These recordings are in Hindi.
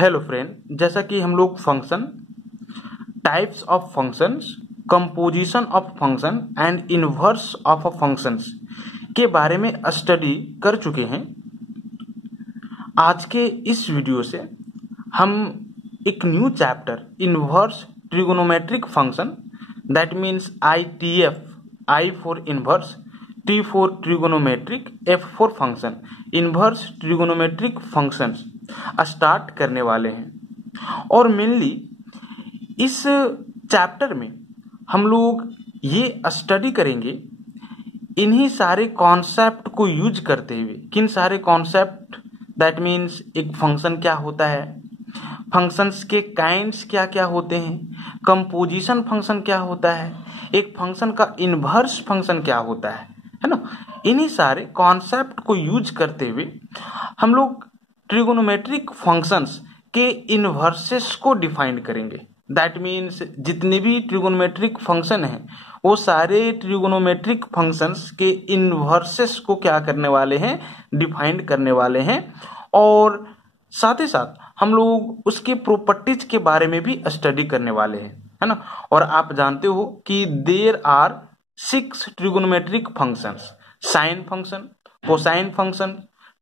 हेलो फ्रेंड, जैसा कि हम लोग function, types of functions, composition of function and inverse of a functions के बारे में स्टडी कर चुके हैं। आज के इस वीडियो से हम एक new chapter inverse trigonometric function, that means ITF, I for inverse, T for trigonometric, F for function, inverse trigonometric functions start करने वाले हैं। और मेनली इस चैप्टर में हम लोग ये स्टडी करेंगे इन्हीं सारे कॉन्सेप्ट को यूज करते हुए। किन सारे कॉन्सेप्ट? दैट मीन्स एक फंक्शन क्या होता है, फंक्शंस के काइंड्स क्या क्या होते हैं, कंपोजिशन फंक्शन क्या होता है, एक फंक्शन का इनवर्स फंक्शन क्या होता है ना। इन्हीं सारे कॉन्सेप्ट को यूज करते हुए हम लोग ट्रिगोनोमेट्रिक फंक्शंस के इनवर्सेस को डिफाइन करेंगे। दैट मीन्स जितने भी ट्रिगोनोमेट्रिक फंक्शन हैं वो सारे ट्रिगोनोमेट्रिक फंक्शंस के इनवर्सेस को क्या करने वाले हैं, डिफाइन करने वाले हैं। और साथ ही साथ हम लोग उसके प्रॉपर्टीज के बारे में भी स्टडी करने वाले हैं, है ना। और आप जानते हो कि there are 6 trigonometric functions: sine function, cosine function,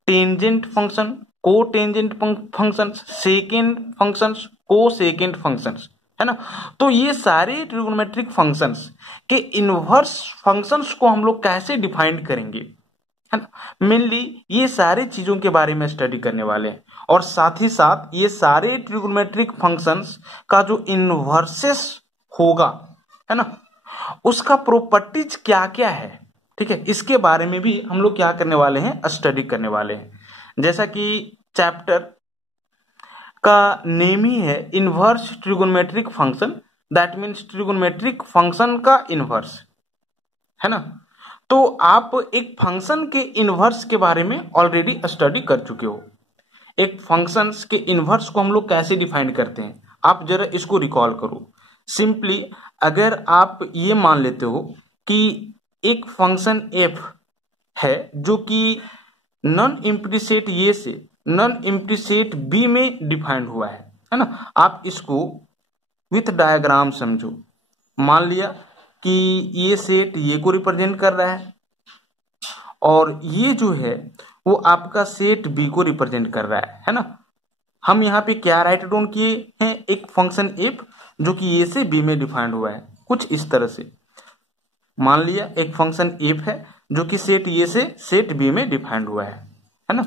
tangent function, cotangent functions, secant functions, cosecant functions, है ना। तो ये सारे ट्रिगोनोमेट्रिक फंक्शंस के इनवर्स फंक्शंस को हम लोग कैसे डिफाइन करेंगे, है ना। मेनली ये सारे चीजों के बारे में स्टडी करने वाले हैं। और साथ ही साथ ये सारे ट्रिगोनोमेट्रिक फंक्शंस का जो इनवर्सेस होगा, है ना, उसका प्रॉपर्टीज क्या क्या है, ठीक है, इसके बारे में भी हम लोग क्या करने वाले हैं, स्टडी करने वाले हैं। जैसा कि चैप्टर का नेम ही है inverse trigonometric function, that means trigonometric function का इनवर्स, है ना। तो आप एक फंक्शन के इनवर्स के बारे में ऑलरेडी स्टडी कर चुके हो। एक फंक्शन के इनवर्स को हम लोग कैसे डिफाइन करते हैं, आप जरा इसको रिकॉल करो। सिंपली अगर आप ये मान लेते हो कि एक फंक्शन f है जो कि नॉन एम्प्टी सेट ए से नॉन एम्प्टी सेट बी में डिफाइंड हुआ है ना। आप इसको विथ डायग्राम समझो। मान लिया कि ये सेट ये को रिप्रेजेंट कर रहा है और ये जो है वो आपका सेट बी को रिप्रेजेंट कर रहा है ना। हम यहाँ पे क्या राइट डाउन किए हैं, एक फंक्शन f जो कि ए से बी में डिफाइंड हुआ है, कुछ इस तरह से। मान लिया एक फंक्शन f है जो कि सेट ए से सेट बी में डिफाइंड हुआ है ना।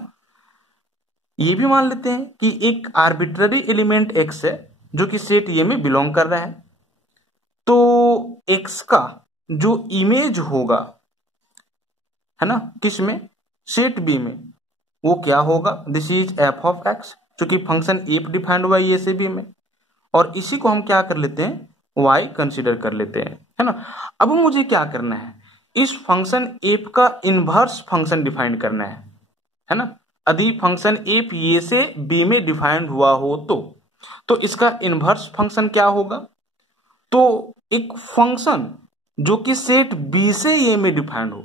ये भी मान लेते हैं कि एक आर्बिट्ररी एलिमेंट x है जो कि सेट ए में बिलोंग कर रहा है। तो x का जो इमेज होगा, है ना, किसमें, सेट बी में, वो क्या होगा, this is f of x, जो कि फंक्शन f डिफाइंड हुआ है ए से बी में। और इसी को हम क्या कर लेते हैं, y कंसिडर कर लेते हैं, है ना। अब मुझे क्या करना है, इस फंक्शन f का इनवर्स फंक्शन डिफाइन करना है ना। यदि फंक्शन f ए से b में डिफाइंड हुआ हो तो इसका इनवर्स फंक्शन क्या होगा। तो एक फंक्शन जो कि सेट b से a में डिफाइंड हो,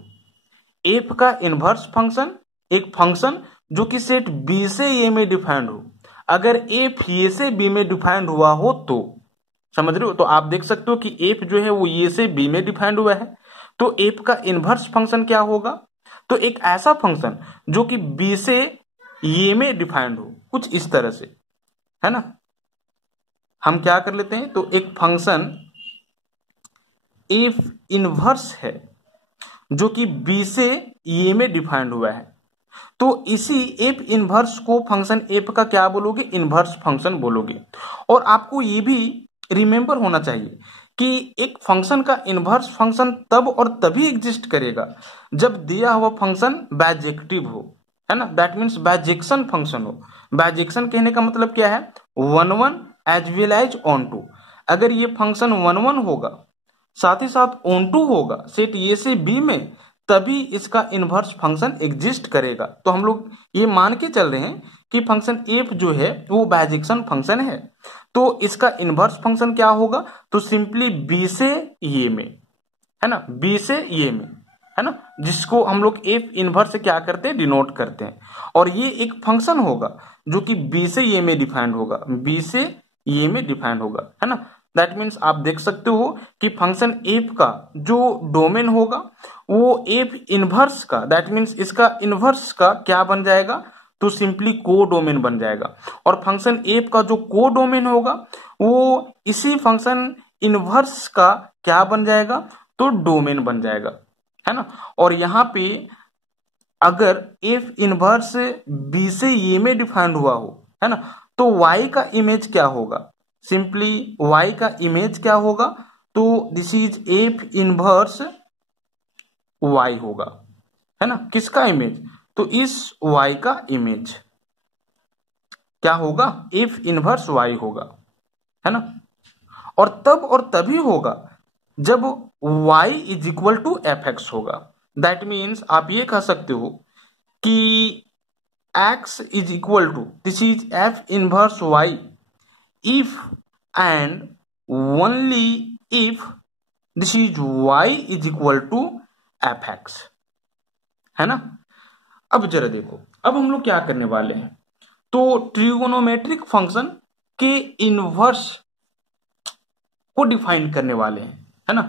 f का इनवर्स फंक्शन, एक फंक्शन जो कि सेट b से a में डिफाइंड हो, अगर f ए से b में डिफाइंड हुआ हो तो, समझ रहे हो। तो आप देख सकते हो कि f जो है वो ए से b में डिफाइंड हुआ है, तो f का इनवर्स फंक्शन क्या होगा। तो एक ऐसा फंक्शन जो कि b से a में डिफाइंड हो, कुछ इस तरह से, है ना। हम क्या कर लेते हैं, तो एक फंक्शन f इनवर्स है जो कि b से a में डिफाइंड हुआ है, तो इसी f इनवर्स को फंक्शन f का क्या बोलोगे, इनवर्स फंक्शन बोलोगे। और आपको ये भी रिमेंबर होना चाहिए कि एक फंक्शन का इनवर्स फंक्शन तब और तभी एग्जिस्ट करेगा जब दिया हुआ फंक्शन बाइजेक्टिव हो, है ना। दैट मीन्स बाइजेक्शन फंक्शन हो। बाइजेक्शन कहने का मतलब क्या है, 1 1 as well as onto. अगर ये फंक्शन 1 1 होगा, साथ ही साथ ऑन टू होगा सेट ए से बी में, तभी इसका इनवर्स फंक्शन एग्जिस्ट करेगा। तो हम लोग ये मान के चल रहे हैं कि फंक्शन f जो है वो बाइजेक्शन फंक्शन है, तो इसका इनवर्स फंक्शन क्या होगा, तो सिंपली b से a में, है ना, b से a में। है ना, जिसको हम लोग एफ इनवर्स से क्या करते हैं, डिनोट करते हैं। और ये एक फंक्शन होगा जो कि बी से ए में डिफाइंड होगा, बी से ए में डिफाइंड होगा, है ना। दैट मीन्स आप देख सकते हो कि फंक्शन एफ का जो डोमेन होगा वो एफ इनवर्स का, दैट मीन्स इसका इनवर्स का क्या बन जाएगा, तो सिंपली को डोमेन बन जाएगा। और फंक्शन एफ का जो को डोमेन होगा वो इसी फंक्शन इनवर्स का क्या बन जाएगा, तो डोमेन बन जाएगा, है ना। और यहां पे अगर एफ इनवर्स बी से ए में डिफाइंड हुआ हो, है ना, तो y का इमेज क्या होगा, सिंपली y का इमेज क्या होगा, तो this is f inverse y होगा, है ना। किसका इमेज, तो इस y का इमेज क्या होगा, एफ इनवर्स y होगा, है ना। और तब और तभी होगा जब y is equal to f x होगा। दैट मीन्स आप ये कह सकते हो कि x is equal to this is f inverse y if and only if this is y is equal to f x, है ना। अब जरा देखो, अब हम लोग क्या करने वाले हैं, तो ट्रिगोनोमेट्रिक फंक्शन के इनवर्स को डिफाइन करने वाले हैं, है ना।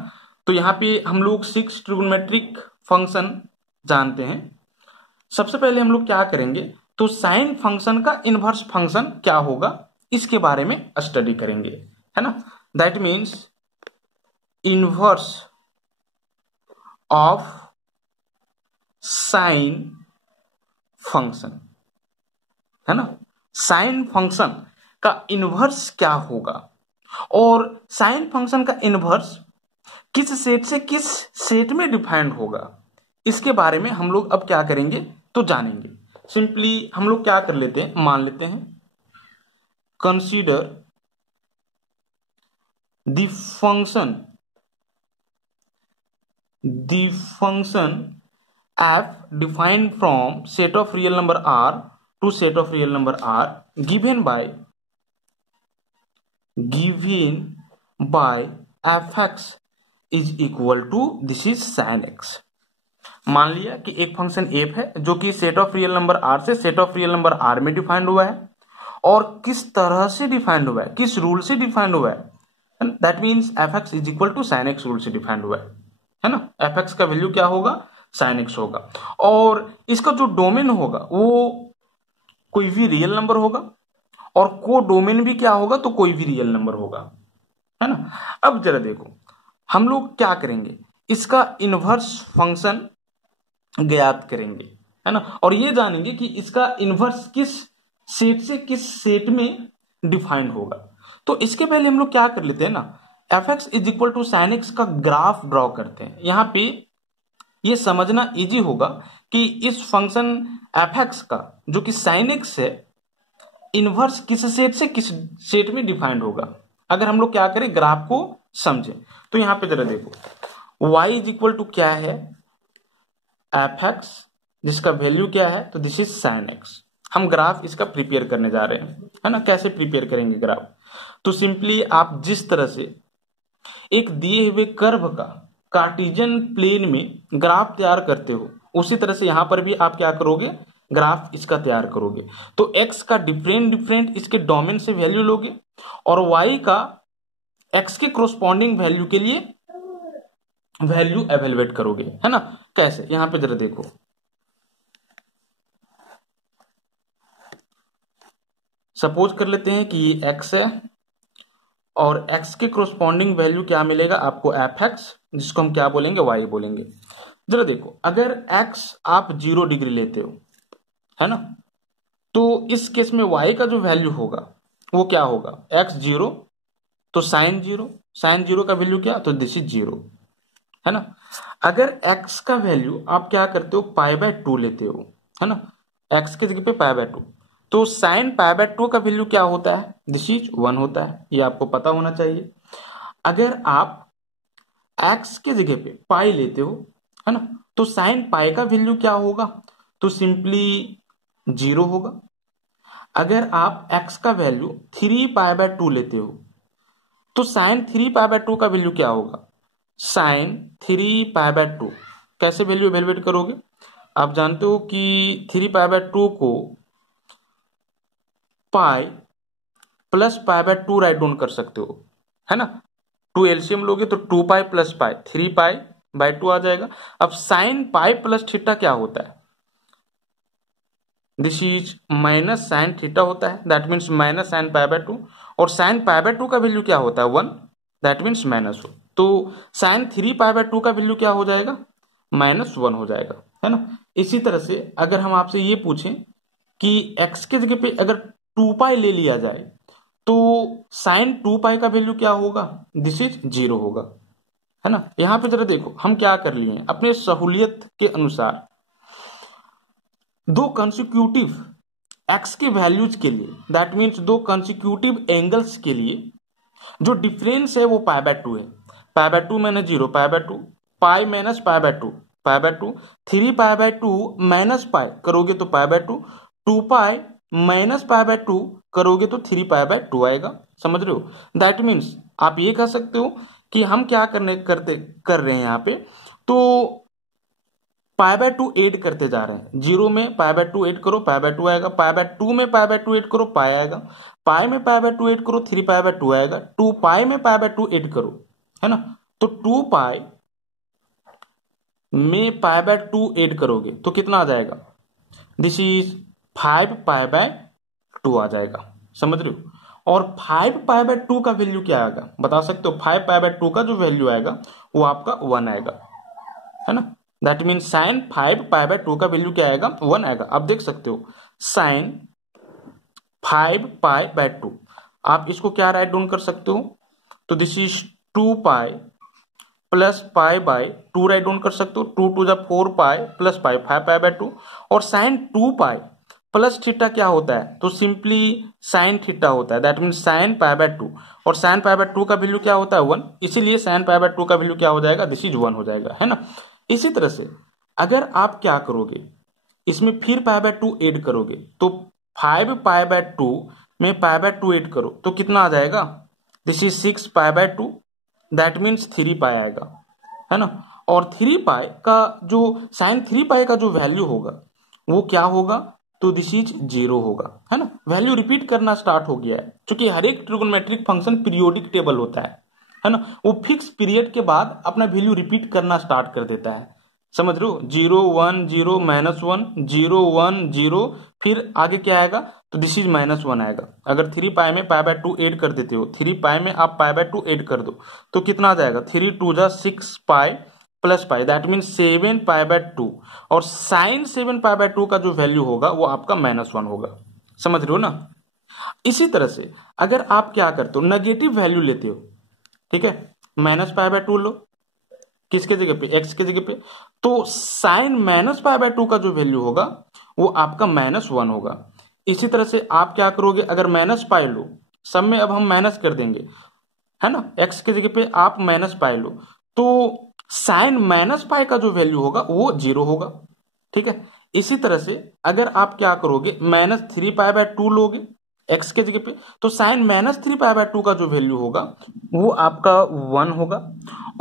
तो यहां पे हम लोग 6 ट्रिगोनोमेट्रिक फंक्शन जानते हैं। सबसे पहले हम लोग क्या करेंगे, तो साइन फंक्शन का इनवर्स फंक्शन क्या होगा इसके बारे में स्टडी करेंगे, है ना। That means inverse of sine function, है ना। साइन फंक्शन का इनवर्स क्या होगा, और साइन फंक्शन का इनवर्स किस सेट से किस सेट में डिफाइंड होगा, इसके बारे में हम लोग अब क्या करेंगे, तो जानेंगे। सिंपली हम लोग क्या कर लेते हैं, मान लेते हैं consider the function f defined from set of real number r to set of real number r given by fx is equal to this is sin x। मान लिया कि एक फंक्शन f है जो कि set of real number r से set of real number r में डिफाइंड हुआ है, और किस तरह से डिफाइंड हुआ है, किस रूल से डिफाइंड हुआ है, that means fx is equal to sin x rule से डिफाइंड हुआ है ना। fx का वैल्यू क्या होगा, sin x होगा, और इसका जो डोमेन होगा वो कोई भी रियल नंबर होगा, और को डोमेन भी क्या होगा, तो कोई भी रियल नंबर होगा, है ना। अब जरा देखो हम लोग क्या करेंगे, इसका इनवर्स फंक्शन ज्ञात करेंगे, है ना, और ये जानेंगे कि इसका इनवर्स किस सेट से किस सेट में डिफाइंड होगा। तो इसके पहले हम लोग क्या कर लेते हैं ना, fx is equal to sine x का ग्राफ ड्रॉ करते हैं। यहां पे ये समझना इजी होगा कि इस फंक्शन fx का जो कि साइन एक्स है, इनवर्स किस सेट से किस सेट में डिफाइंड होगा। अगर हम लोग क्या करें, ग्राफ को समझे, तो यहां पे जरा देखो y इज इक्वल टू क्या है, fx, जिसका वैल्यू क्या है, तो दिस इज sin x। हम ग्राफ इसका प्रिपेयर करने जा रहे हैं, है ना। कैसे प्रिपेयर करेंगे ग्राफ, तो सिंपली आप जिस तरह से एक दिए हुए कर्व का कार्टेशियन प्लेन में ग्राफ तैयार करते हो, उसी तरह से यहां पर भी आप क्या करोगे, ग्राफ इसका तैयार करोगे। तो x का डिफरेंट इसके डोमेन से वैल्यू लोगे, और y का x के कोरोस्पॉन्डिंग वैल्यू के लिए वैल्यू एवेलुएट करोगे, है ना। कैसे, यहां पे जरा देखो, सपोज कर लेते हैं कि ये x है, और x के कोरोस्पॉन्डिंग वैल्यू क्या मिलेगा आपको, fx, जिसको हम क्या बोलेंगे, y बोलेंगे। जरा देखो अगर x आप 0 डिग्री लेते हो, है ना, तो इस केस में y का जो वैल्यू होगा वो क्या होगा, x 0, तो साइन 0 का वैल्यू क्या, तो दिस इज 0, है ना। अगर x का वैल्यू आप क्या करते हो, π/2 लेते हो, है ना, x के जगह पे π/2, तो साइन π/2 का वैल्यू क्या होता है, दिस इज 1 होता है, ये आपको पता होना चाहिए। अगर आप x के जगह पे पाई लेते हो, है ना, तो साइन पाई का वैल्यू क्या होगा, तो सिंपली 0 होगा। अगर आप x का वैल्यू 3π/2 लेते हो, तो साइन 3π/2 का वैल्यू क्या होगा, साइन 3π/2 कैसे वैल्यू इवेलुएट करोगे? आप जानते हो कि 3π/2 को पाई प्लस π/2 राइट डाउन कर सकते हो, है ना। 2 एलसीएम लोगे तो 2π प्लस पाई 3π/2 आ जाएगा। अब साइन पाई प्लस थीटा क्या होता है? This is minus sine theta होता है, दैट मीन्स माइनस साइन π/2। और साइन π/2 का वैल्यू क्या होता है? 1, दैट मीन्स -1। तो साइन 3π/2 का वैल्यू क्या हो जाएगा? -1 हो जाएगा, है ना। इसी तरह से अगर हम आपसे ये पूछें कि x के जगह पे अगर 2π ले लिया जाए तो साइन 2π का वैल्यू क्या होगा? दिस इज 0 होगा, है ना। यहां पे जरा देखो हम क्या कर लिए हैं, अपने सहूलियत के अनुसार दो कंसिक्यूटिव x के वैल्यूज के लिए, दैट मीन्स दो कंसिक्यूटिव एंगल्स के लिए जो डिफरेंस है वो π/2 है। π/2 माइनस 0 π/2, पाई माइनस π/2 π/2, 3π/2 माइनस पाई करोगे तो π/2, 2π माइनस π/2 करोगे तो 3π/2 आएगा। समझ रहे हो? दैट मीन्स आप ये कह सकते हो कि हम क्या कर रहे हैं यहाँ पे, तो π/2 ऐड करते जा रहे हैं। 0 में π/2 ऐड करो π/2 आएगा, π/2 में π/2 ऐड करो पाई आएगा, पाई में π/2 ऐड करो 3π/2 आएगा, 2π में π/2 ऐड करो, है ना। तो 2π में π/2 ऐड करोगे तो कितना आ जाएगा? दिस इज 5π/2 आ जाएगा। समझ रहे हो? और 5π/2 का वैल्यू क्या आएगा बता सकते हो? 5π/2 का जो वैल्यू आएगा वो आपका 1 आएगा, है ना। दैट मीन साइन 5π/2 का वैल्यू क्या आएगा? 1 आएगा। आप देख सकते हो साइन 5π/2 आप इसको क्या राइट डाउन कर सकते हो? तो this is 2π plus π/2 write down कर सकते हो। 2 टू द 4π प्लस पाई 5π/2। और साइन 2π प्लस थीटा क्या होता है? तो सिंपली साइन थीटा होता है, दैट मीन साइन π/2। और साइन π/2 का वैल्यू क्या होता है? 1, इसीलिए साइन π/2 का वैल्यू क्या हो जाएगा? दिस इज 1 हो जाएगा, है ना। इसी तरह से अगर आप क्या करोगे, इसमें फिर π/2 ऐड करोगे तो 5π/2 में π/2 ऐड करो तो कितना आ जाएगा? दिस इज 6π/2, दैट मीन्स 3π आएगा, है ना। और 3π का जो साइन 3π का जो वैल्यू होगा वो क्या होगा? तो दिस इज 0 होगा, है ना। वैल्यू रिपीट करना स्टार्ट हो गया है, क्योंकि हर एक ट्रिगोनोमेट्रिक फंक्शन पीरियोडिक टेबल होता है ना। वो फिक्स पीरियड के बाद अपना वैल्यू रिपीट करना स्टार्ट कर देता है। समझ रहे हो? 0 1 0 -1 0 1 0, फिर आगे क्या आएगा? तो दिस इज -1 आएगा। अगर 3π में π/2 ऐड कर देते हो, 3π में आप π/2 ऐड कर दो तो कितना आ जाएगा? 3 2 जा 6π प्लस पाई, दैट मीन 7π/2। और साइन 7π/2 का जो वैल्यू होगा वो आपका -1 होगा। समझ रहे हो ना? इसी तरह से अगर आप क्या करते हो, नेगेटिव वैल्यू लेते हो, ठीक है, -π/2 लो, किसके जगह पे? x के जगह पे। तो साइन -π/2 का जो वैल्यू होगा वो आपका -1 होगा। इसी तरह से आप क्या करोगे, अगर -π लो, सब में अब हम माइनस कर देंगे, है ना। x के जगह पे आप -π लो तो साइन -π का जो वैल्यू होगा वो 0 होगा, ठीक है। इसी तरह से अगर आप क्या करोगे, -3π/2 लोगे x के जगह पे, तो साइन -3π/2 का जो वैल्यू होगा वो आपका 1 होगा।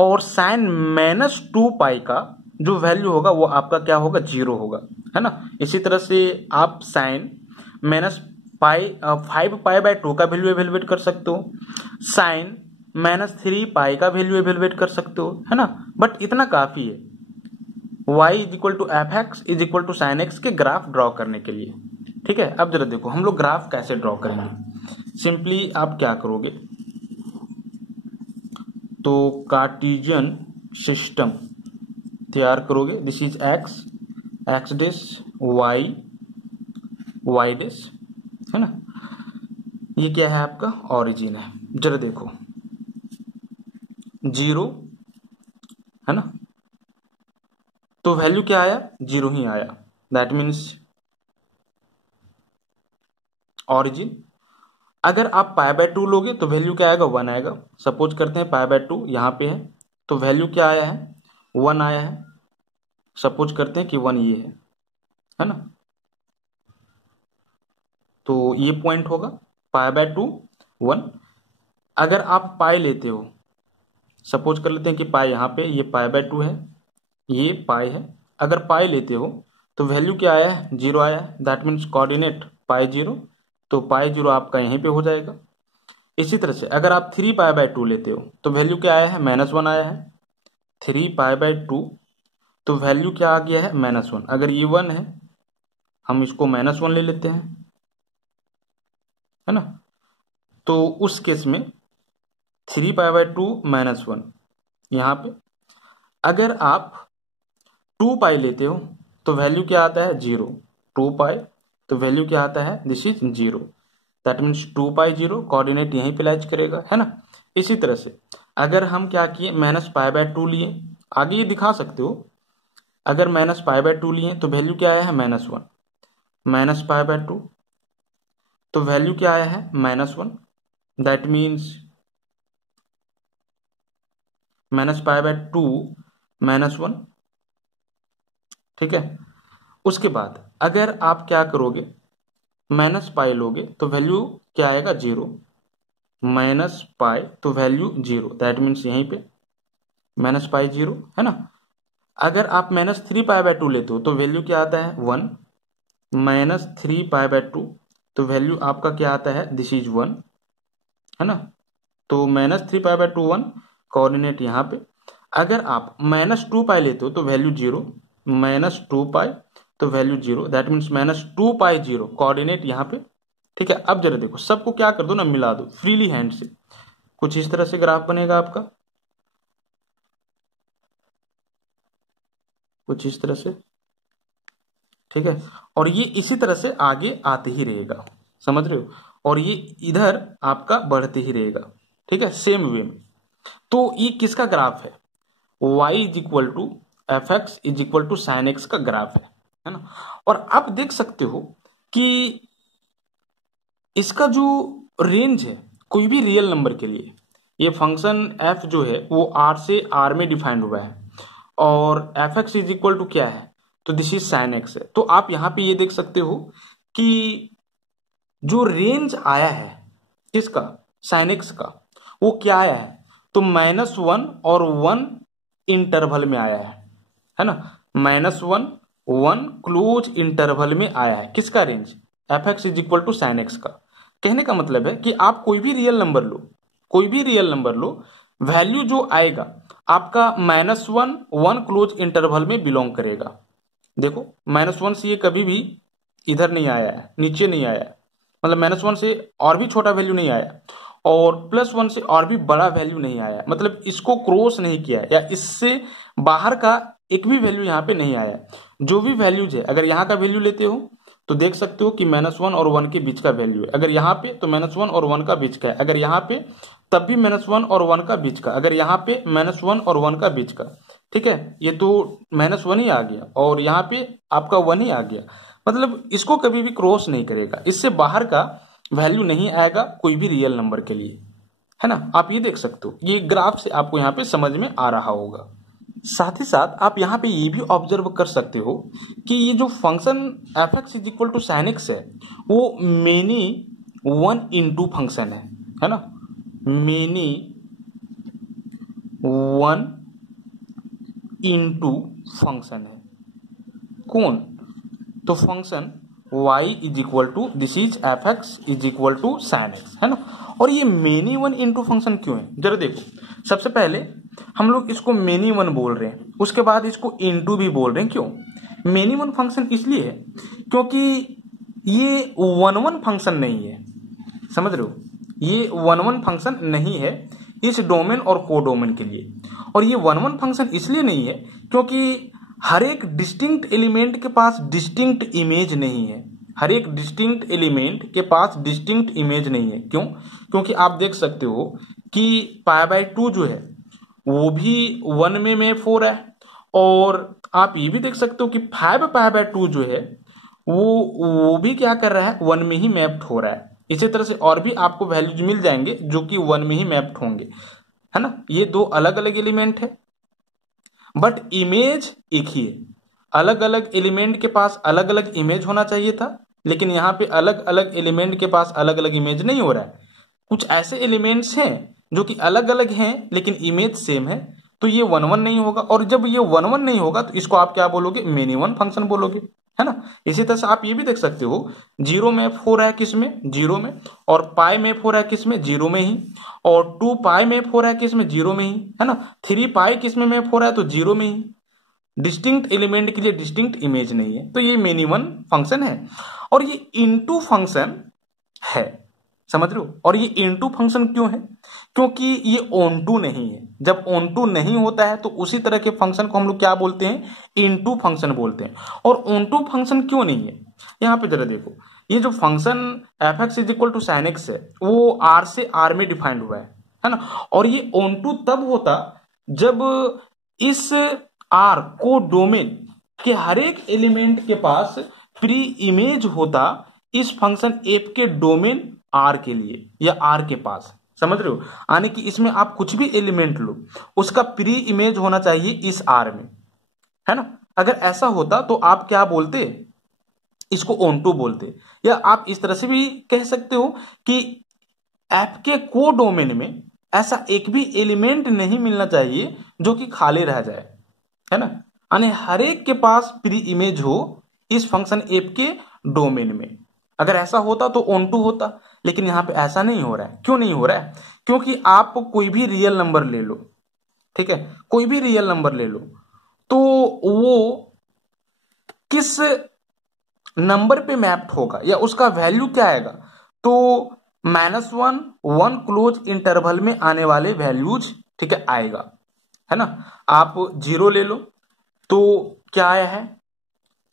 और साइन -2π का जो वैल्यू होगा वो आपका क्या होगा? 0 होगा, है ना। इसी तरह से आप साइन -5π/2 का वैल्यू एवेलुएट कर सकते हो, साइन -3π का वैल्यू एवेलुएट कर सकते हो, है ना। बट इतना काफी है y = f(x) = sin x के ग्राफ ड्रॉ करने के लिए, ठीक है। अब जरा देखो हम लोग ग्राफ कैसे ड्रॉ करेंगे। सिंपली आप क्या करोगे, तो कार्टेशियन सिस्टम तैयार करोगे। This is x, x dash, y, y dash, है ना। ये क्या है? आपका ओरिजिन है। जरा देखो 0, है ना, तो वैल्यू क्या आया? 0 ही आया, दैट मीन्स ऑरिजिन। अगर आप π/2 लोगे तो वैल्यू क्या आएगा? 1 आएगा। सपोज करते हैं π/2 यहाँ पे है तो वैल्यू क्या आया है? 1 आया है। सपोज करते हैं कि 1 ये है ना। तो ये पॉइंट होगा π/2 1। अगर आप पाई लेते हो, सपोज कर लेते हैं कि पाई यहाँ पे, ये π/2 है, ये पाई है। अगर पाई लेते हो तो वैल्यू क्या आया है, 0 आया है, दैट मीन्स कोऑर्डिनेट पाई 0, तो पाई 0 आपका यहीं पे हो जाएगा। इसी तरह से अगर आप 3π/2 लेते हो तो वैल्यू क्या आया है, -1 आया है। 3π/2 तो वैल्यू क्या आ गया है, -1। अगर ये 1 है हम इसको -1 ले लेते हैं, है ना। तो उस केस में 3π/2 -1 यहाँ पे। अगर आप 2π लेते हो तो वैल्यू क्या आता है, 0। 2π तो वैल्यू क्या आता है, this is 0, that means 2π 0, coordinate यहीं पे लाइज करेगा, है ना। इसी तरह से अगर हम क्या किए, -π/2 लिए, आगे ये दिखा सकते हो। अगर -π/2 लिए तो वैल्यू क्या आया है, -1, -π/2 तो वैल्यू क्या आया है, -1, दैट मीन्स -π/2 -1, ठीक है। उसके बाद अगर आप क्या करोगे, -π लोगे तो वैल्यू क्या आएगा, 0, -π तो वैल्यू 0, दैट मीन्स यहीं पे -π 0, है ना। अगर आप -3π/2 लेते हो तो वैल्यू क्या आता है, 1, -3π/2 तो वैल्यू आपका क्या आता है, दिस इज 1, है ना। तो -3π/2 1, कोऑर्डिनेट यहाँ पे। अगर आप -2π लेते हो तो वैल्यू 0, -2π तो वैल्यू 0, दैट मीन्स -2π 0, कोऑर्डिनेट यहाँ पे, ठीक है। अब जरा देखो, सबको क्या कर दो ना, मिला दो फ्रीली हैंड से। कुछ इस तरह से ग्राफ बनेगा आपका, कुछ इस तरह से, ठीक है। और ये इसी तरह से आगे आते ही रहेगा, समझ रहे हो, और ये इधर आपका बढ़ते ही रहेगा, ठीक है, सेम वे में। तो ये किसका ग्राफ है, y = fx = sin x का ग्राफ है ना। और आप देख सकते हो कि इसका जो रेंज है कोई भी रियल नंबर के लिए, ये फंक्शन f जो है वो r से r में डिफाइंड हुआ है, और fx = क्या है, तो दिस इज sin x है। तो आप यहाँ पे ये देख सकते हो कि जो रेंज आया है किसका, sin x का, वो क्या आया है, तो -1 और 1 इंटरवल में आया है ना। -1 1 क्लोज इंटरवल में आया है, किसका रेंज, fx = sin x का। कहने का मतलब है कि आप कोई भी रियल नंबर लो, कोई भी रियल नंबर लो, वैल्यू जो आएगा आपका -1 1 क्लोज इंटरवल में बिलोंग करेगा। देखो -1 से ये कभी भी इधर नहीं आया है, नीचे नहीं आया है, मतलब -1 से और भी छोटा वैल्यू नहीं आया, और +1 से और भी बड़ा वैल्यू नहीं आया, मतलब इसको क्रॉस नहीं किया है, या इससे बाहर का एक भी वैल्यू यहाँ पे नहीं आया। जो भी वैल्यूज है, अगर यहाँ का वैल्यू लेते हो तो देख सकते हो कि -1 और 1 के बीच का वैल्यू है। अगर यहाँ पे तो -1 और 1 का बीच का है, अगर यहाँ पे तब भी -1 और 1 का बीच का, अगर यहाँ पे -1 और 1 का बीच का, ठीक है। ये तो -1 ही आ गया, और यहाँ पे आपका 1 ही आ गया, मतलब इसको कभी भी क्रॉस नहीं करेगा, इससे बाहर का वैल्यू नहीं आएगा कोई भी रियल नंबर के लिए, है ना। आप ये देख सकते हो, ये ग्राफ से आपको यहाँ पे समझ में आ रहा होगा। साथ ही साथ आप यहाँ पे ये भी ऑब्जर्व कर सकते हो कि ये जो फंक्शन fx = sin x है वो मेनी 1 into फंक्शन है ना, मेनी 1 into फंक्शन है। कौन, तो function y = this is fx = sin x, है ना। और ये मेनी 1 into फंक्शन क्यों है, जरा देखो। सबसे पहले हम लोग इसको मेनी 1 बोल रहे हैं, उसके बाद इसको इनटू भी बोल रहे हैं, क्यों मेनी 1 फंक्शन, इसलिए है क्योंकि ये 1 फंक्शन नहीं है, समझ रहे हो, ये 1 फंक्शन नहीं है इस डोमेन और कोडोमेन के लिए। और ये 1 फंक्शन इसलिए नहीं है क्योंकि हर एक डिस्टिंक्ट एलिमेंट के पास डिस्टिंक्ट इमेज नहीं है, हर एक डिस्टिंक्ट एलिमेंट के पास डिस्टिंक्ट इमेज नहीं है। क्यों, क्योंकि आप देख सकते हो कि π/2 जो है वो भी 1 में मैप हो रहा है, और आप ये भी देख सकते हो कि 5π/2 जो है वो भी क्या कर रहा है, 1 में ही मैप्ड हो रहा है। इसी तरह से और भी आपको वैल्यूज मिल जाएंगे जो कि 1 में ही मैप्ड होंगे, है ना। ये दो अलग अलग एलिमेंट है बट इमेज एक ही है। अलग अलग एलिमेंट के पास अलग अलग इमेज होना चाहिए था, लेकिन यहाँ पे अलग अलग एलिमेंट के पास अलग अलग इमेज नहीं हो रहा है। कुछ ऐसे एलिमेंट्स हैं जो कि अलग अलग हैं लेकिन इमेज सेम है, तो ये 1 1 नहीं होगा, और जब ये 1 1 नहीं होगा तो इसको आप क्या बोलोगे, मेनी वन फंक्शन बोलोगे, है ना। इसी तरह से आप ये भी देख सकते हो, 0 मैप हो रहा है किसमें, 0 में, और पाई मैप हो रहा है किसमें, 0 में ही, और 2 पाई मैप हो रहा है किसमें, 0 में ही, है ना। 3 पाई किसमें मैप हो रहा है, तो 0 में ही। डिस्टिंक्ट एलिमेंट के लिए डिस्टिंक्ट इमेज नहीं है, तो ये मेनी वन फंक्शन है। और ये इनटू फंक्शन है, समझ रहे हो। और ये इनटू फंक्शन क्यों है, क्योंकि ये ऑन टू नहीं है। जब ऑन टू नहीं होता है तो उसी तरह के फंक्शन को हम लोग क्या बोलते हैं, इनटू फंक्शन बोलते हैं। और ऑन टू फंक्शन क्यों नहीं है, यहां पे जरा देखो, ये जो function f x is equal to sine x है वो आर से आर में डिफाइंड हुआ है ना। और ये ऑन टू तब होता जब इस आर को डोमेन के हर एक एलिमेंट के पास प्री इमेज होता इस फंक्शन एफ के डोमेन आर के लिए या आर के पास, समझ रहे हो। यानी कि इसमें आप कुछ भी एलिमेंट लो, उसका प्री इमेज होना चाहिए इस आर में, है ना। अगर ऐसा होता तो आप क्या बोलते, इसको ऑन टू बोलते। या आप इस तरह से भी कह सकते हो कि एफ के को डोमेन में ऐसा एक भी एलिमेंट नहीं मिलना चाहिए जो कि खाली रह जाए, है ना। यानी हर एक के पास प्री इमेज हो इस फंक्शन एफ के डोमेन में। अगर ऐसा होता तो ऑन टू होता, लेकिन यहां पे ऐसा नहीं हो रहा है। क्यों नहीं हो रहा है, क्योंकि आप कोई भी रियल नंबर ले लो, ठीक है, कोई भी रियल नंबर ले लो, तो वो किस नंबर पे मैप्ड होगा या उसका वैल्यू क्या आएगा, तो -1 1 क्लोज इंटरवल में आने वाले वैल्यूज, ठीक है, आएगा, है ना। आप 0 ले लो तो क्या आया है,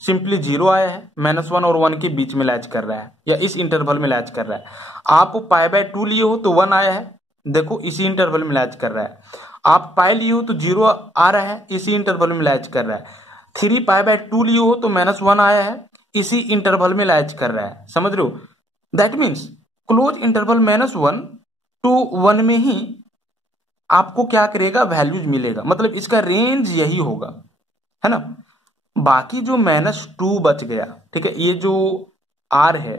सिंपली 0 आया है, -1 और 1 के बीच में लैच कर रहा है या इस इंटरवल में लैच कर रहा है। आप π/2 लिए हो तो 1 आया है, देखो इसी इंटरवल में लैच कर रहा है। आप पाई लिए हो तो 0 आ रहा है, इसी इंटरवल में लैच कर रहा है। 3 π/2 लिए हो तो -1 आया है, इसी इंटरवल में लैच कर रहा है, समझ रहे हो। That means close interval -1 to 1 में ही आपको क्या करेगा, वैल्यूज मिलेगा, मतलब इसका रेंज यही होगा, है ना। बाकी जो -2 बच गया, ठीक है, ये जो आर है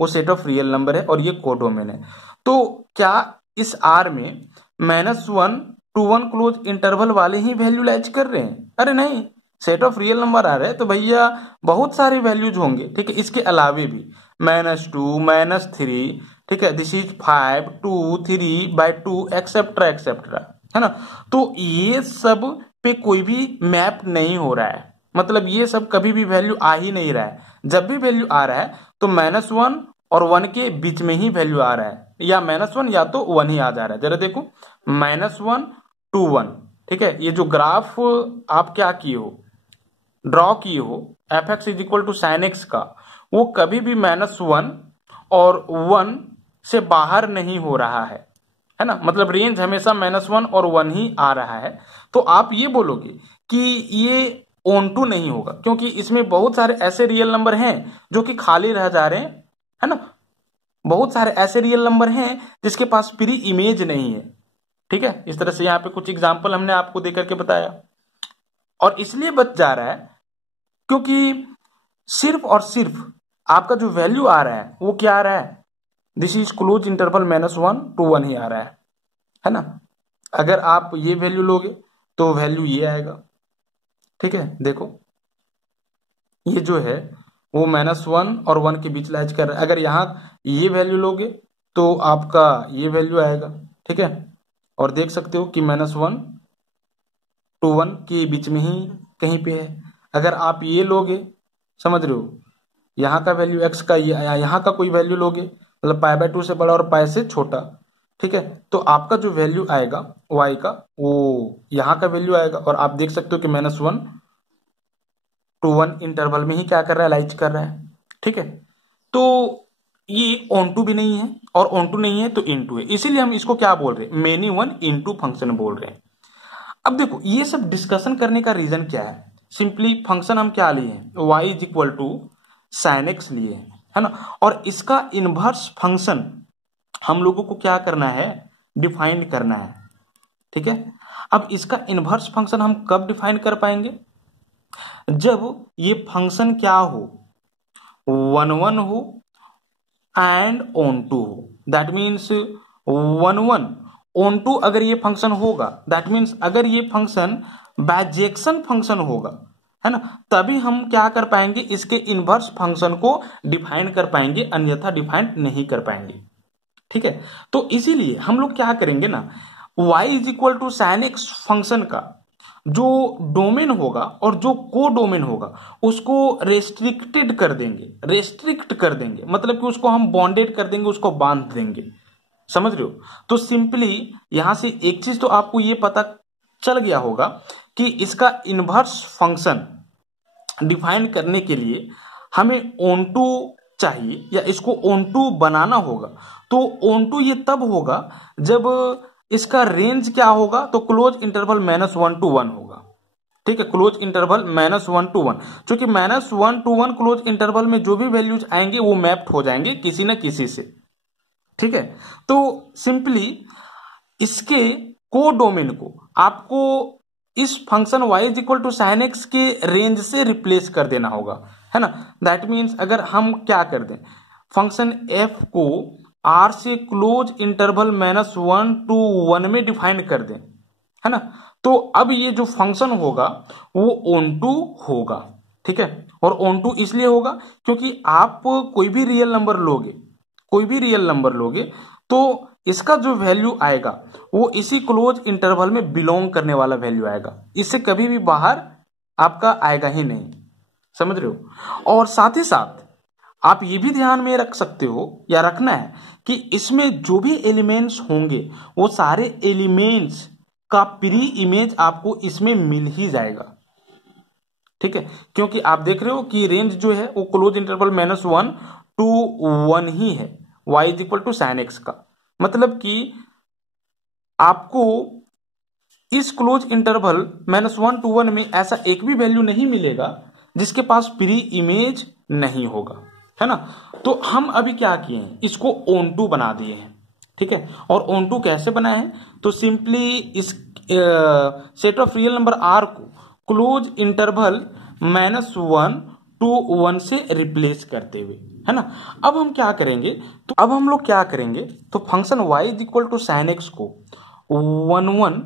वो सेट ऑफ रियल नंबर है और ये कोडोमेन है। तो क्या इस आर में -1 to 1 क्लोज इंटरवल वाले ही वैल्यू लैच कर रहे हैं, अरे नहीं, सेट ऑफ रियल नंबर आ रहे हैं तो भैया बहुत सारे वैल्यूज होंगे, ठीक है, इसके अलावे भी -2 -3, ठीक है, दिस इज 5 2 3/2 एक्सेप्ट्रा एक्सेप्ट्रा, है ना। तो ये सब पे कोई भी मैप नहीं हो रहा है, मतलब ये सब कभी भी वैल्यू आ ही नहीं रहा है। जब भी वैल्यू आ रहा है तो -1 और 1 के बीच में ही वैल्यू आ रहा है, या -1 या तो 1 ही आ जा रहा है। जरा देखो, -1 to 1, ठीक है, ये जो ग्राफ आप क्या किए हो, ड्रॉ किए हो f x is equal to sine x का, वो कभी भी -1 और 1 से बाहर नहीं हो रहा है ना, मतलब रेंज हमेशा -1 और 1 ही आ रहा है। तो आप ये बोलोगे कि ये ऑन टू नहीं होगा, क्योंकि इसमें बहुत सारे ऐसे रियल नंबर हैं जो कि खाली रह जा रहे हैं, है ना। बहुत सारे ऐसे रियल नंबर हैं जिसके पास प्री इमेज नहीं है, ठीक है। इस तरह से यहाँ पे कुछ एग्जाम्पल हमने आपको देकर के बताया, और इसलिए बच जा रहा है क्योंकि सिर्फ और सिर्फ आपका जो वैल्यू आ रहा है वो क्या आ रहा है, this is close interval -1 to 1 ही आ रहा है ना। अगर आप ये वैल्यू लोगे तो वैल्यू ये आएगा, ठीक है। देखो ये जो है वो -1 और 1 के बीच लैच कर रहा है। अगर यहाँ ये वैल्यू लोगे तो आपका ये वैल्यू आएगा, ठीक है। और देख सकते हो कि -1 to 1 के बीच में ही कहीं पे है। अगर आप ये लोगे, समझ रहे हो, यहाँ का वैल्यू x का, यहाँ का कोई वैल्यू लोगे, मतलब π/2 से बड़ा और पाई से छोटा, ठीक है, तो आपका जो वैल्यू आएगा y का वो यहाँ का वैल्यू आएगा। और आप देख सकते हो कि -1 to 1 इंटरवल में ही क्या कर रहा है, लाइच कर रहा है, ठीक है। तो ये ऑन टू भी नहीं है, और ऑन टू नहीं है तो इनटू है, इसीलिए हम इसको क्या बोल रहे हैं, मेनी वन इनटू फंक्शन बोल रहे हैं। अब देखो ये सब डिस्कशन करने का रीजन क्या है, सिंपली फंक्शन हम क्या लिए हैं, y is equal to sine x लिए हैं, है ना। और इसका इनवर्स फंक्शन हम लोगों को क्या करना है, डिफाइन करना है, ठीक है। अब इसका इनवर्स फंक्शन हम कब डिफाइन कर पाएंगे, जब ये फंक्शन क्या हो, 1 1 हो एंड ऑन टू हो। दैट मीन्स 1 1 ऑन टू अगर ये फंक्शन होगा, दैट मीन्स अगर ये फंक्शन बाइजेक्शन फंक्शन होगा, है ना, तभी हम क्या कर पाएंगे, इसके इनवर्स फंक्शन को डिफाइन कर पाएंगे, अन्यथा डिफाइन नहीं कर पाएंगे। ठीक है, तो इसीलिए हम लोग क्या करेंगे ना, y is equal to sine x function का जो डोमेन होगा और जो को डोमेन होगा उसको रेस्ट्रिक्टेड कर देंगे, रेस्ट्रिक्ट कर देंगे, मतलब कि उसको हम बॉन्डेड कर देंगे, उसको बांध देंगे। समझ रहे हो? तो सिंपली यहां से एक चीज तो आपको ये पता चल गया होगा कि इसका इनवर्स फंक्शन डिफाइन करने के लिए हमें ऑन टू चाहिए या इसको ऑन टू बनाना होगा। तो ऑन टू ये तब होगा जब इसका रेंज क्या होगा, तो क्लोज इंटरवल -1 to 1 होगा। ठीक है, क्लोज इंटरवल -1 to 1, क्योंकि -1 to 1 क्लोज इंटरवल में जो भी वैल्यूज आएंगे वो मैप्ड हो जाएंगे किसी न किसी से। ठीक है, तो सिंपली इसके को डोमेन को आपको इस function y is equal to sine x के रेंज से रिप्लेस कर देना होगा, है ना। दैट मीन्स अगर हम क्या कर दें, फंक्शन f को r से क्लोज इंटरवल -1 to 1 में डिफाइन कर दें, है ना, तो अब ये जो फंक्शन होगा वो ऑन टू होगा। ठीक है, और ऑन टू इसलिए होगा क्योंकि आप कोई भी रियल नंबर लोगे, कोई भी रियल नंबर लोगे तो इसका जो वैल्यू आएगा वो इसी क्लोज इंटरवल में बिलोंग करने वाला वैल्यू आएगा, इससे कभी भी बाहर आपका आएगा ही नहीं। समझ रहे हो? और साथ ही साथ आप ये भी ध्यान में रख सकते हो या रखना है कि इसमें जो भी एलिमेंट्स होंगे वो सारे एलिमेंट्स का प्री इमेज आपको इसमें मिल ही जाएगा। ठीक है, क्योंकि आप देख रहे हो कि रेंज जो है वो क्लोज इंटरवल -1 to 1 ही है, y is equal to sine x का, मतलब कि आपको इस क्लोज इंटरवल -1 to 1 में ऐसा एक भी वैल्यू नहीं मिलेगा जिसके पास प्री इमेज नहीं होगा, है ना। तो हम अभी क्या किए हैं, इसको ऑन टू बना दिए हैं। ठीक है, और ऑन टू कैसे बनाए हैं, तो सिंपली इस set of real number r को क्लोज इंटरवल -1 to 1 से रिप्लेस करते हुए, है ना। अब हम क्या करेंगे, तो अब हम लोग क्या करेंगे, तो function y is equal to sine x को 1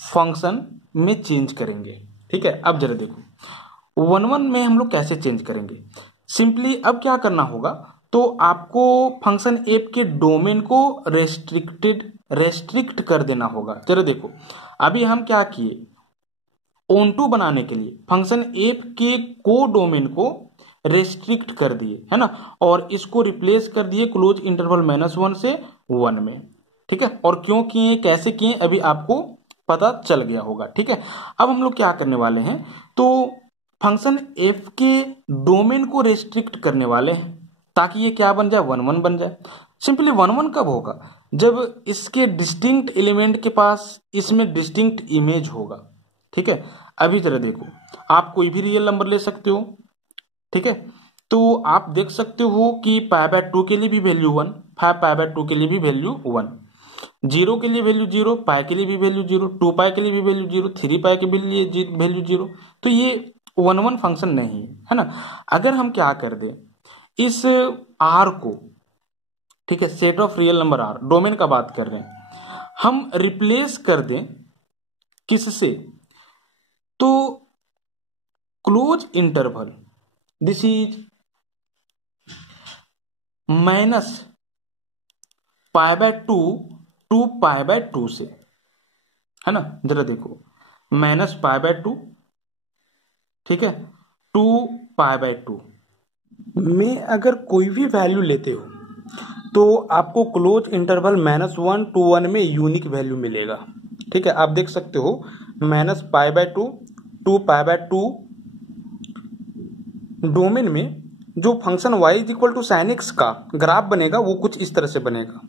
फंक्शन में चेंज करेंगे। ठीक है, अब जरा देखो 1 में हम लोग कैसे चेंज करेंगे। सिंपली अब क्या करना होगा, तो आपको फंक्शन f के डोमेन को रेस्ट्रिक्ट कर देना होगा। जरा देखो अभी हम क्या किए, ऑन टू बनाने के लिए फंक्शन f के को डोमेन को रेस्ट्रिक्ट कर दिए, है ना, और इसको रिप्लेस कर दिए क्लोज इंटरवल -1 से 1 में। ठीक है, और क्यों किए, कैसे किए, अभी आपको पता चल गया होगा। ठीक है, अब हम लोग क्या करने वाले हैं, तो फंक्शन f के डोमेन को रेस्ट्रिक्ट करने वाले हैं ताकि ये क्या बन जाए, 1 बन जाए। सिंपली 1 कब होगा, जब इसके डिस्टिंक्ट एलिमेंट के पास इसमें डिस्टिंक्ट इमेज होगा। ठीक है, अभी जरा देखो आप कोई भी रियल नंबर ले सकते हो। ठीक है, तो आप देख सकते हो कि π/2 के लिए भी वैल्यू 1, 5π/2 के लिए भी वैल्यू 1, 0 के लिए वैल्यू 0, π के लिए भी वैल्यू 0, 2π के लिए भी वैल्यू 0, 3π के लिए वैल्यू 0। तो ये 1 फंक्शन नहीं है ना। अगर हम क्या कर दें, इस r को, ठीक है, set of real number r, domain का बात कर रहे हैं, हम रिप्लेस कर दें किससे, तो close interval this is -π/2 to π/2 से, है ना। जरा देखो -π/2, ठीक है, 2 π/2 में अगर कोई भी वैल्यू लेते हो तो आपको क्लोज इंटरवल -1 to 1 में यूनिक वैल्यू मिलेगा। ठीक है, आप देख सकते हो -π/2 2 π/2 डोमेन में जो function y is equal to sine x का ग्राफ बनेगा वो कुछ इस तरह से बनेगा।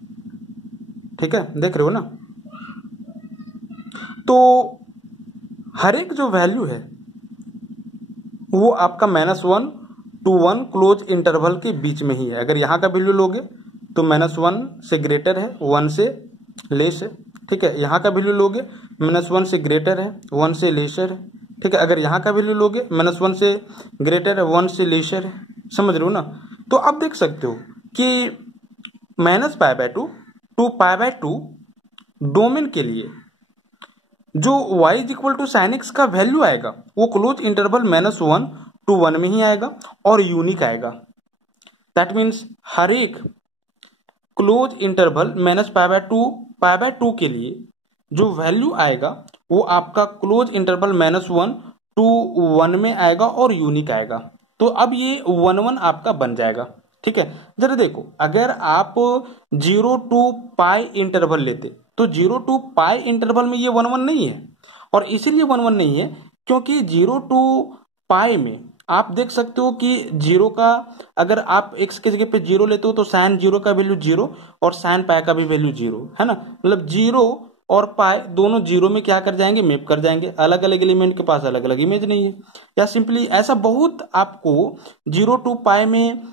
ठीक है, देख रहे हो ना। तो हर एक जो वैल्यू है वो आपका -1 to 1 क्लोज इंटरवल के बीच में ही है। अगर यहाँ का वैल्यू लोगे तो -1 से ग्रेटर है, 1 से लेस है। ठीक है, यहाँ का वैल्यू लोगे -1 से ग्रेटर है, 1 से लेसर है। ठीक है, अगर यहाँ का वैल्यू लोगे -1 से ग्रेटर है, 1 से लेसर है। समझ रहे हो ना। तो आप देख सकते हो कि -π/2 to π/2 डोमेन के लिए जो y is equal to sine x का वैल्यू आएगा वो क्लोज इंटरवल -1 to 1 में ही आएगा और यूनिक आएगा। दैट मीन्स हर एक क्लोज इंटरवल -π/2 के लिए जो वैल्यू आएगा वो आपका क्लोज इंटरवल -1 to 1 में आएगा और यूनिक आएगा। तो अब ये 1 आपका बन जाएगा। ठीक है, जरा देखो, अगर आप 0 to π इंटरवल लेते तो 0 to π इंटरवल में ये 1 नहीं है, और इसीलिए 1 नहीं है क्योंकि 0 to π में आप देख सकते हो कि 0 का अगर आप x के जगह पे 0 लेते हो तो साइन 0 का वैल्यू 0 और साइन पाई का भी वैल्यू 0 है ना, मतलब 0 और पाई दोनों 0 में क्या कर जाएंगे, मैप कर जाएंगे। अलग अलग एलिमेंट के पास अलग अलग इमेज नहीं है, या सिंपली ऐसा बहुत आपको 0 to π में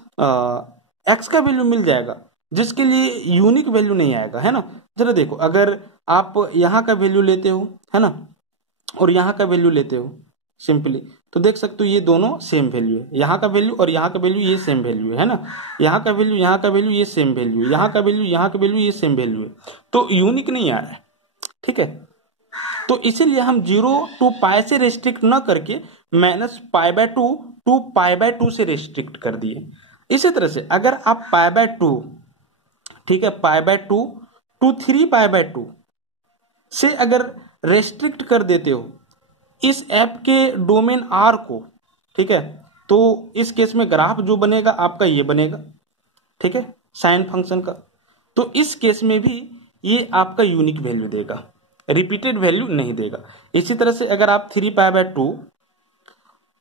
x का वैल्यू मिल जाएगा जिसके लिए यूनिक वैल्यू नहीं आएगा, है ना। जरा देखो, अगर आप यहाँ का वैल्यू लेते हो, है ना, और यहाँ का वैल्यू लेते हो सिंपली, तो देख सकते हो ये दोनों सेम वैल्यू है। यहाँ का वैल्यू और यहाँ का वैल्यू ये सेम वैल्यू है ना, यहाँ का वैल्यू यहाँ का वैल्यू ये सेम वैल्यू है, यहाँ का वैल्यू यहाँ का वैल्यू ये सेम वैल्यू है, तो यूनिक नहीं आ रहा है। ठीक है, तो इसीलिए हम 0 to π से रेस्ट्रिक्ट न करके -π/2 to π/2 से रेस्ट्रिक्ट कर दिए। इसी तरह से अगर आप π/2, ठीक है, π/2 to 3π/2 से अगर रेस्ट्रिक्ट कर देते हो इस ऐप के डोमेन R को, ठीक है, तो इस केस में ग्राफ जो बनेगा आपका ये बनेगा, ठीक है, साइन फंक्शन का। तो इस केस में भी ये आपका यूनिक वैल्यू देगा, रिपीटेड वैल्यू नहीं देगा। इसी तरह से अगर आप 3π/2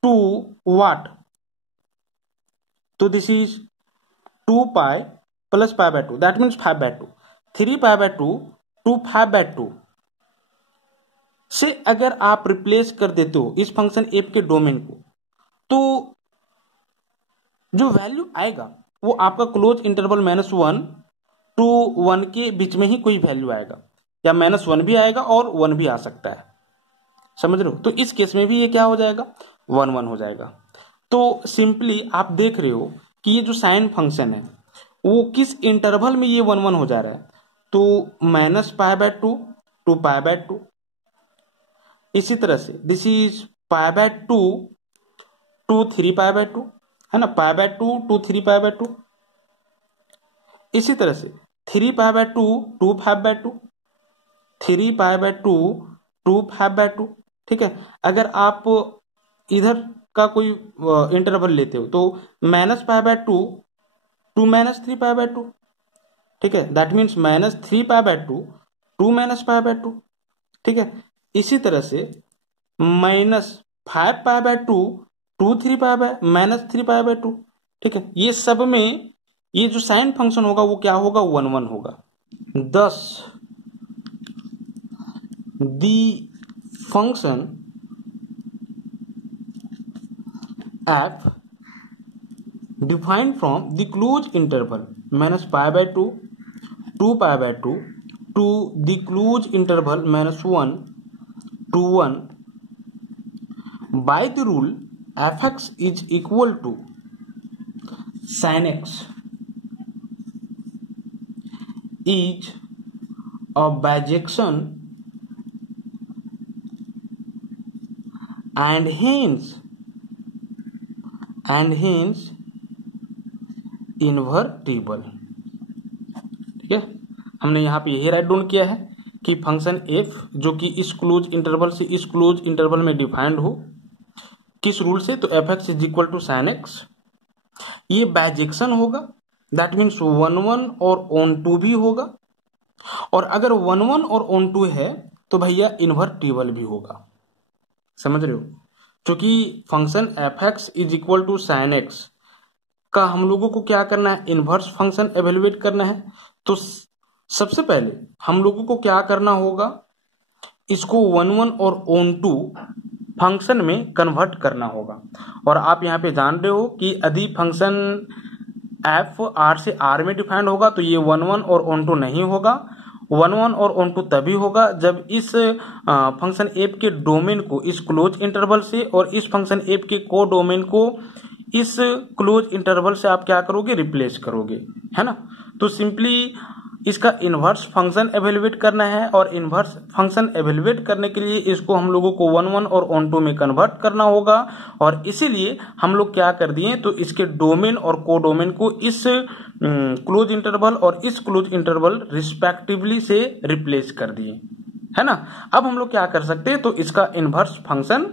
टू व्हाट, तो this is 2π + π/2, that means 5/2। 3π/2 to 5/2 से अगर आप रिप्लेस कर देते हो इस फंक्शन एफ के डोमेन को, तो जो वैल्यू आएगा वो आपका क्लोज इंटरवल -1 to 1 के बीच में ही कोई वैल्यू आएगा, या -1 भी आएगा और 1 भी आ सकता है, समझ रहे हो। तो इस केस में भी ये क्या हो जाएगा, 1 हो जाएगा। तो सिंपली आप देख रहे हो कि ये जो साइन फंक्शन है वो किस इंटरवल में ये 1 हो जा रहा है, तो -π/2 to π/2। इसी तरह से दिस इज π/2 to 3π/2, है ना, π/2 to 3π/2। इसी तरह से 3π/2 to 5/2, 3π/2 to 5/2। ठीक है, अगर आप इधर का कोई इंटरवल लेते हो तो -π/2 to -3π/2, ठीक है, दैट मीन्स -3π/2 to -π/2। ठीक है, इसी तरह से -5π/2 to 3π/2। ठीक है, ये सब में ये जो साइन फंक्शन होगा वो क्या होगा, 1 होगा। Thus the function f defined from the closed interval -π/2 to π/2 to the closed interval -1 to 1 by the rule fx is equal to sin x is a bijection and hence invertible. ठीक है, हमने यहाँ पे यही राइट डाउन किया है कि फंक्शन f जो कि इस क्लोज इंटरवल से इस क्लोज इंटरवल में डिफाइंड हो, किस रूल से, तो fx is equal to sin x, ये बाइजेक्शन होगा, दैट मीन्स 1 और ऑन टू भी होगा, और अगर 1 और ऑन टू है तो भैया इन्वर्टिबल भी होगा, समझ रहे हो। क्योंकि function fx is equal to sin x का हम लोगों को क्या करना है, इनवर्स फंक्शन एवेल्युएट करना है। तो सबसे पहले हम लोगों को क्या करना होगा, इसको 1 और ऑन टू फंक्शन में कन्वर्ट करना होगा। और आप यहाँ पे जान रहे हो कि यदि फंक्शन f r से r में डिफाइंड होगा तो ये 1 और ऑन टू नहीं होगा। 1 और ऑन टू तभी होगा जब इस फंक्शन f के डोमेन को इस क्लोज इंटरवल से और इस फंक्शन f के को डोमेन को इस क्लोज इंटरवल से आप क्या करोगे, रिप्लेस करोगे, है ना। तो सिंपली इसका इन्वर्स फंक्शन एवेल्युएट करना है, और इन्वर्स फंक्शन एवेल्युएट करने के लिए इसको हम लोगों को 1 1 और ऑन 2 में कन्वर्ट करना होगा, और इसीलिए हम लोग क्या कर दिए, तो इसके डोमेन और कोडोमेन को इस क्लोज इंटरवल और इस क्लोज इंटरवल रिस्पेक्टिवली से रिप्लेस कर दिए, है ना। अब हम लोग क्या कर सकते हैं, तो इसका इन्वर्स फंक्शन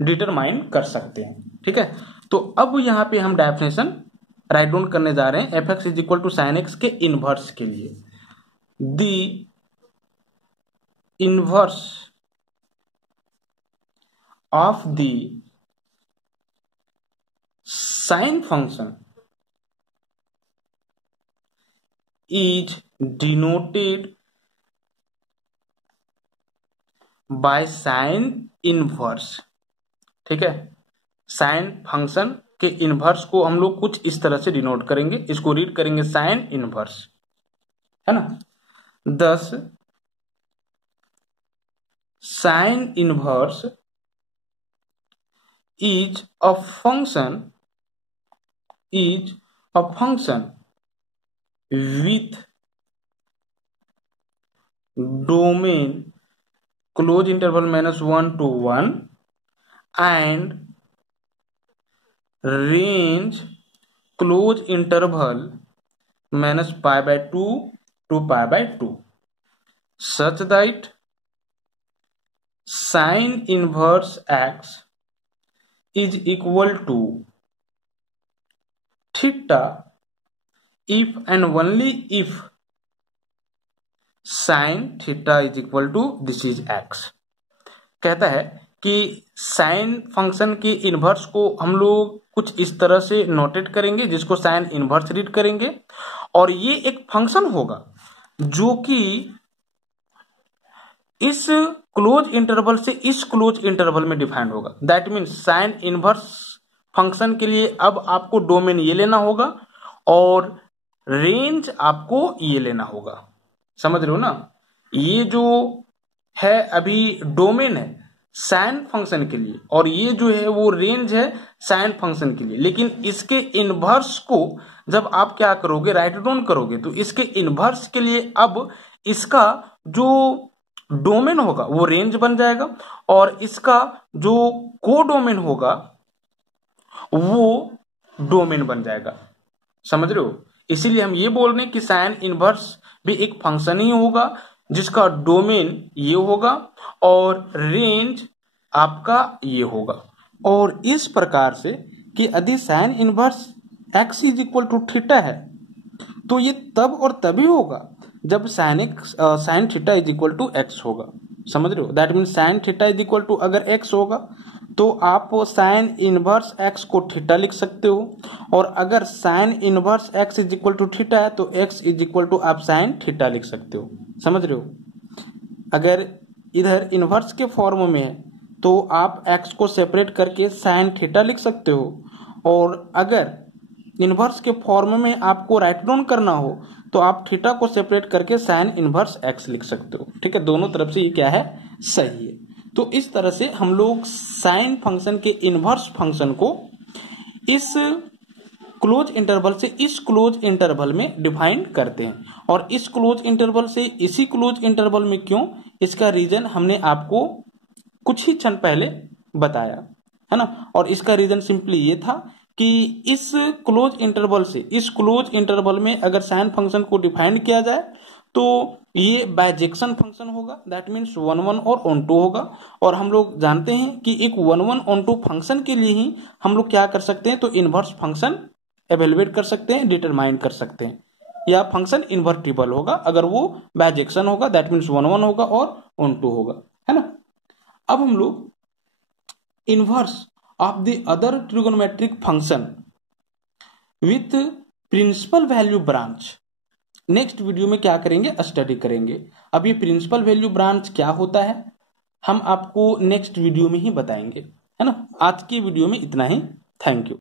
डिटरमाइन कर सकते हैं, ठीक है। तो अब यहां पे हम डेफिनेशन राइट डाउन करने जा रहे हैं f x is equal to sine x के इनवर्स के लिए। The inverse of the sine function is denoted by sine inverse, ठीक है। साइन फंक्शन के इनवर्स को हम लोग कुछ इस तरह से डिनोट करेंगे, इसको रीड करेंगे साइन इनवर्स, है ना। दस sine inverse is a function with domain close interval -1 to 1 and range close interval -π/2 to π/2 such that sin inverse x is equal to theta if and only if sin theta is equal to this is x। कहता है कि साइन फंक्शन के इनवर्स को हम लोग कुछ इस तरह से नोटेट करेंगे, जिसको साइन इनवर्स रीड करेंगे, और ये एक फंक्शन होगा जो कि इस क्लोज इंटरवल से इस क्लोज इंटरवल में डिफाइंड होगा। That means sine inverse function के लिए अब आपको डोमेन ये लेना होगा और रेंज आपको ये लेना होगा, समझ रहे हो ना। ये जो है अभी डोमेन है साइन फंक्शन के लिए, और ये जो है वो रेंज है साइन फंक्शन के लिए, लेकिन इसके इनवर्स को जब आप क्या करोगे, राइट डाउन करोगे, तो इसके इनवर्स के लिए अब इसका जो डोमेन होगा वो रेंज बन जाएगा, और इसका जो कोडोमेन होगा वो डोमेन बन जाएगा, समझ रहे हो। इसीलिए हम ये बोल रहे हैं कि साइन इनवर्स भी एक फंक्शन ही होगा जिसका डोमेन ये होगा और रेंज आपका ये होगा। और इस प्रकार से कि यदि sine inverse x is equal to theta है तो ये तब और तभी होगा जब sine theta is equal to x होगा, समझ रहे हो। That mean sine theta is equal to अगर x होगा तो आप साइन इनवर्स x को थीटा लिख सकते हो, और अगर sine inverse x is equal to theta है तो x इज इक्वल टू आप साइन थीटा लिख सकते हो, समझ रहे हो। अगर इधर इनवर्स के फॉर्म में है तो आप x को सेपरेट करके साइन थीटा लिख सकते हो, और अगर इनवर्स के फॉर्म में आपको राइट डाउन करना हो तो आप थीटा को सेपरेट करके साइन इनवर्स x लिख सकते हो, ठीक है। दोनों तरफ से ये क्या है, सही है। तो इस तरह से हम लोग साइन फंक्शन के इनवर्स फंक्शन को इस क्लोज इंटरवल से इस क्लोज इंटरवल में डिफाइन करते हैं, और इस क्लोज इंटरवल से इसी क्लोज इंटरवल में क्यों, इसका रीजन हमने आपको कुछ ही क्षण पहले बताया, है ना। और इसका रीजन सिंपली ये था कि इस क्लोज इंटरवल से इस क्लोज इंटरवल में अगर साइन फंक्शन को डिफाइन किया जाए तो ये बाइजेक्शन फंक्शन होगा, दैट मीन्स 1 1 और ऑन 2 होगा। और हम लोग जानते हैं कि एक 1 1 ऑन 2 फंक्शन के लिए ही हम लोग क्या कर सकते हैं, तो इनवर्स फंक्शन एवेल्युएट कर सकते हैं, डिटरमाइन कर सकते हैं, या फंक्शन इन्वर्टिबल होगा अगर वो बाइजेक्शन होगा, दैट मीन्स 1 1 होगा और ऑन 2 होगा, है ना। अब हम लोग inverse of the other trigonometric function with principal value branch next video में क्या करेंगे, स्टडी करेंगे। अब ये प्रिंसिपल वैल्यू ब्रांच क्या होता है हम आपको नेक्स्ट वीडियो में ही बताएंगे, है ना। आज की वीडियो में इतना ही, थैंक यू।